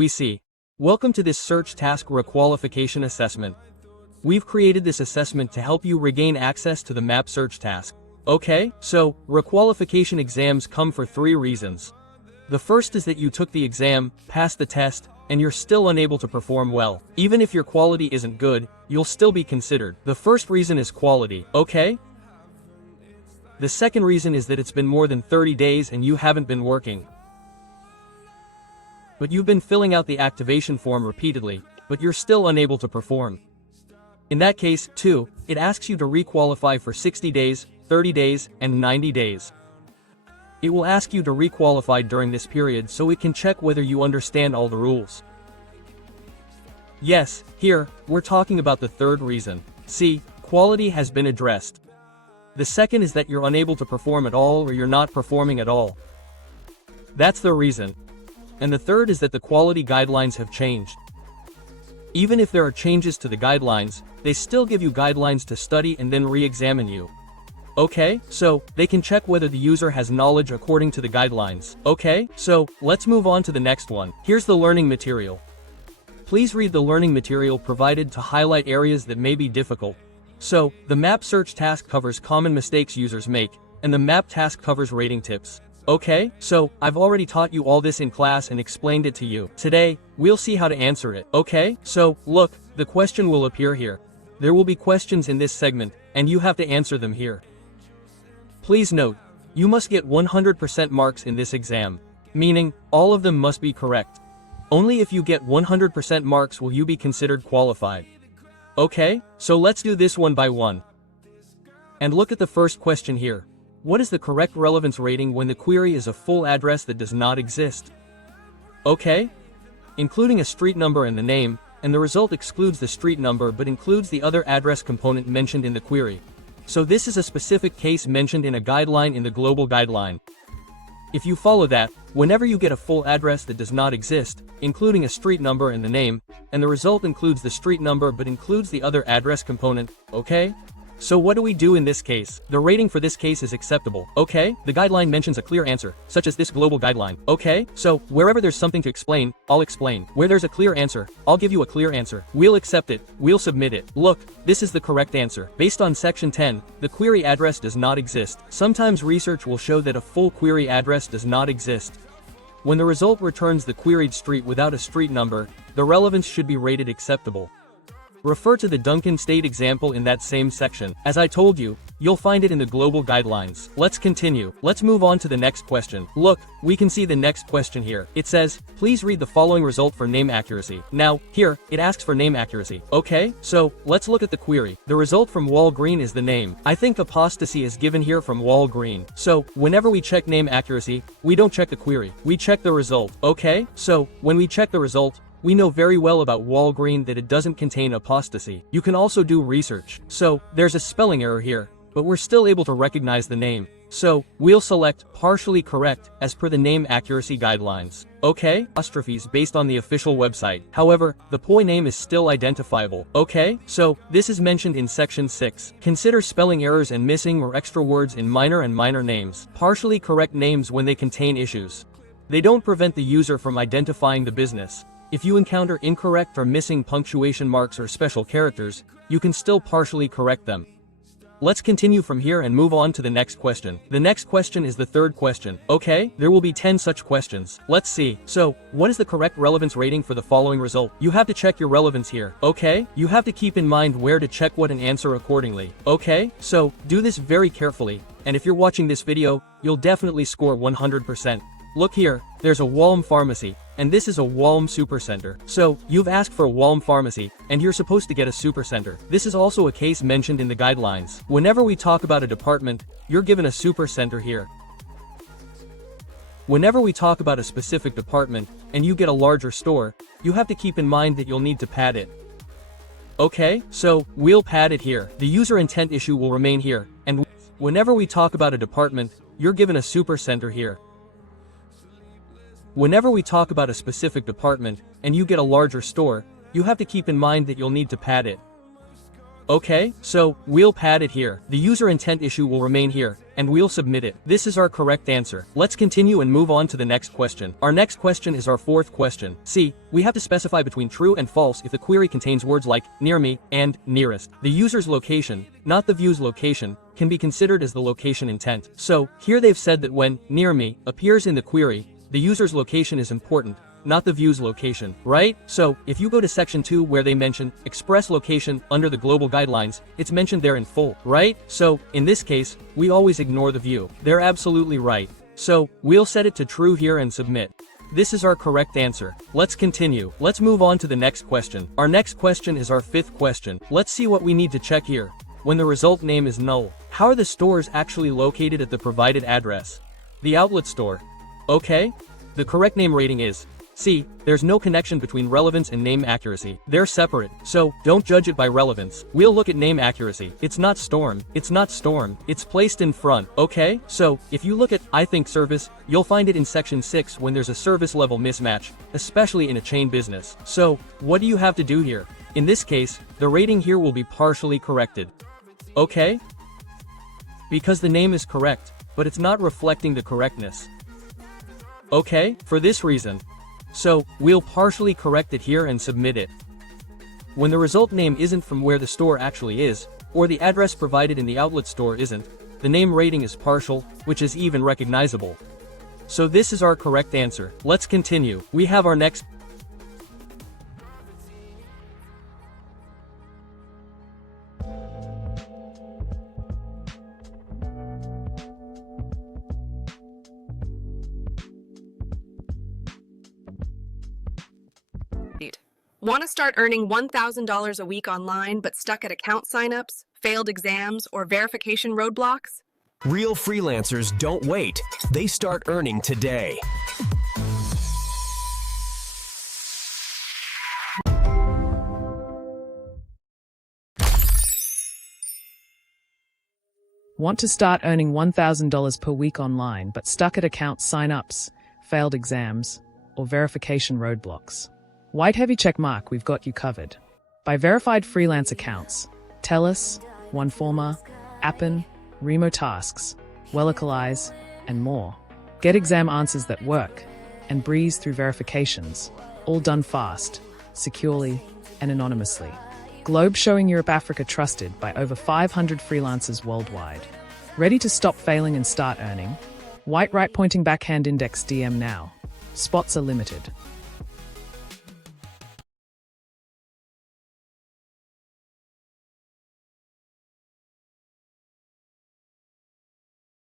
we see. Welcome to this search task requalification assessment. We've created this assessment to help you regain access to the map search task. Okay, so, requalification exams come for 3 reasons. The first is that you took the exam, passed the test, and you're still unable to perform well. Even if your quality isn't good, you'll still be considered. The first reason is quality, okay? The second reason is that it's been more than 30 days and you haven't been working. But you've been filling out the activation form repeatedly, but you're still unable to perform. In that case, too, it asks you to requalify for 60 days, 30 days, and 90 days. It will ask you to requalify during this period so it can check whether you understand all the rules. Yes, here, we're talking about the third reason. See, quality has been addressed. The second is that you're unable to perform at all or you're not performing at all. That's the reason. And the third is that the quality guidelines have changed. Even if there are changes to the guidelines, they still give you guidelines to study and then re-examine you. Okay, so, they can check whether the user has knowledge according to the guidelines. Okay, so, let's move on to the next one. Here's the learning material. Please read the learning material provided to highlight areas that may be difficult. So, the map search task covers common mistakes users make, and the map task covers rating tips. Okay, so, I've already taught you all this in class and explained it to you. Today, we'll see how to answer it. Okay, so, look, the question will appear here. There will be questions in this segment, and you have to answer them here. Please note, you must get 100% marks in this exam, meaning, all of them must be correct. Only if you get 100% marks will you be considered qualified. Okay, so let's do this one by one. And look at the first question here. What is the correct relevance rating when the query is a full address that does not exist? Okay, including a street number and the name, and the result excludes the street number but includes the other address component mentioned in the query. So this is a specific case mentioned in a guideline in the global guideline. If you follow that, whenever you get a full address that does not exist, including a street number and the name, and the result includes the street number but includes the other address component, okay? So what do we do in this case? The rating for this case is acceptable, okay? The guideline mentions a clear answer, such as this global guideline, okay? So, wherever there's something to explain, I'll explain. Where there's a clear answer, I'll give you a clear answer. We'll accept it, we'll submit it. Look, this is the correct answer. Based on section 10, the query address does not exist. Sometimes research will show that a full query address does not exist. When the result returns the queried street without a street number, the relevance should be rated acceptable. Refer to the Duncan State example in that same section. As I told you, you'll find it in the global guidelines. Let's continue. Let's move on to the next question. Look, we can see the next question here. It says, please read the following result for name accuracy. Now, here, it asks for name accuracy. Okay, so, let's look at the query. The result from Walgreen is the name. I think apostasy is given here from Walgreen. So, whenever we check name accuracy, we don't check the query. We check the result. Okay, so, when we check the result, we know very well about Walgreen that it doesn't contain apostasy. You can also do research. So, there's a spelling error here, but we're still able to recognize the name. So, we'll select partially correct as per the name accuracy guidelines. Okay, apostrophes based on the official website. However, the POI name is still identifiable. Okay, so, this is mentioned in section 6. Consider spelling errors and missing or extra words in minor and minor names. Partially correct names when they contain issues. They don't prevent the user from identifying the business. If you encounter incorrect or missing punctuation marks or special characters, you can still partially correct them. Let's continue from here and move on to the next question. The next question is the third question. Okay, there will be 10 such questions. Let's see. So, what is the correct relevance rating for the following result? You have to check your relevance here. Okay, you have to keep in mind where to check what and answer accordingly. Okay, so, do this very carefully, and if you're watching this video, you'll definitely score 100%. Look here, there's a Walm Pharmacy, and this is a Walm Supercenter. So, you've asked for a Walm Pharmacy, and you're supposed to get a Supercenter. This is also a case mentioned in the guidelines. Whenever we talk about a department, you're given a Supercenter here. Whenever we talk about a specific department, and you get a larger store, you have to keep in mind that you'll need to pad it. Okay, so, we'll pad it here. The user intent issue will remain here, and whenever we talk about a department, you're given a Supercenter here. Whenever we talk about a specific department, and you get a larger store, you have to keep in mind that you'll need to pad it. Okay, so we'll pad it here. The user intent issue will remain here, and we'll submit it. This is our correct answer. Let's continue and move on to the next question. Our next question is our fourth question. See, we have to specify between true and false if the query contains words like near me and nearest. The user's location, not the view's location, can be considered as the location intent. So, here they've said that when near me appears in the query, the user's location is important, not the view's location, right? So, if you go to section 2 where they mention express location under the global guidelines, it's mentioned there in full, right? So, in this case, we always ignore the view. They're absolutely right. So, we'll set it to true here and submit. This is our correct answer. Let's continue. Let's move on to the next question. Our next question is our fifth question. Let's see what we need to check here. When the result name is null, how are the stores actually located at the provided address? The outlet store. Okay? The correct name rating is C. There's no connection between relevance and name accuracy. They're separate, so don't judge it by relevance. We'll look at name accuracy. It's not storm. It's not storm. It's placed in front. Okay? So, if you look at I think service, you'll find it in section 6 when there's a service level mismatch, especially in a chain business. So, what do you have to do here? In this case, the rating here will be partially corrected. Okay? Because the name is correct, but it's not reflecting the correctness. Okay? For this reason. So, we'll partially correct it here and submit it. When the result name isn't from where the store actually is, or the address provided in the outlet store isn't, the name rating is partial, which is even recognizable. So this is our correct answer. Let's continue. We have our next Want to start earning $1,000 a week online but stuck at account signups, failed exams, or verification roadblocks? Real freelancers don't wait. They start earning today. Want to start earning $1,000 per week online but stuck at account signups, failed exams, or verification roadblocks? White heavy check mark, we've got you covered. By verified freelance accounts, TELUS, OneForma, Appen, Remo Tasks, Wellicalize, and more. Get exam answers that work and breeze through verifications, all done fast, securely, and anonymously. Globe showing Europe Africa trusted by over 500 freelancers worldwide. Ready to stop failing and start earning? White right pointing backhand index DM now. Spots are limited.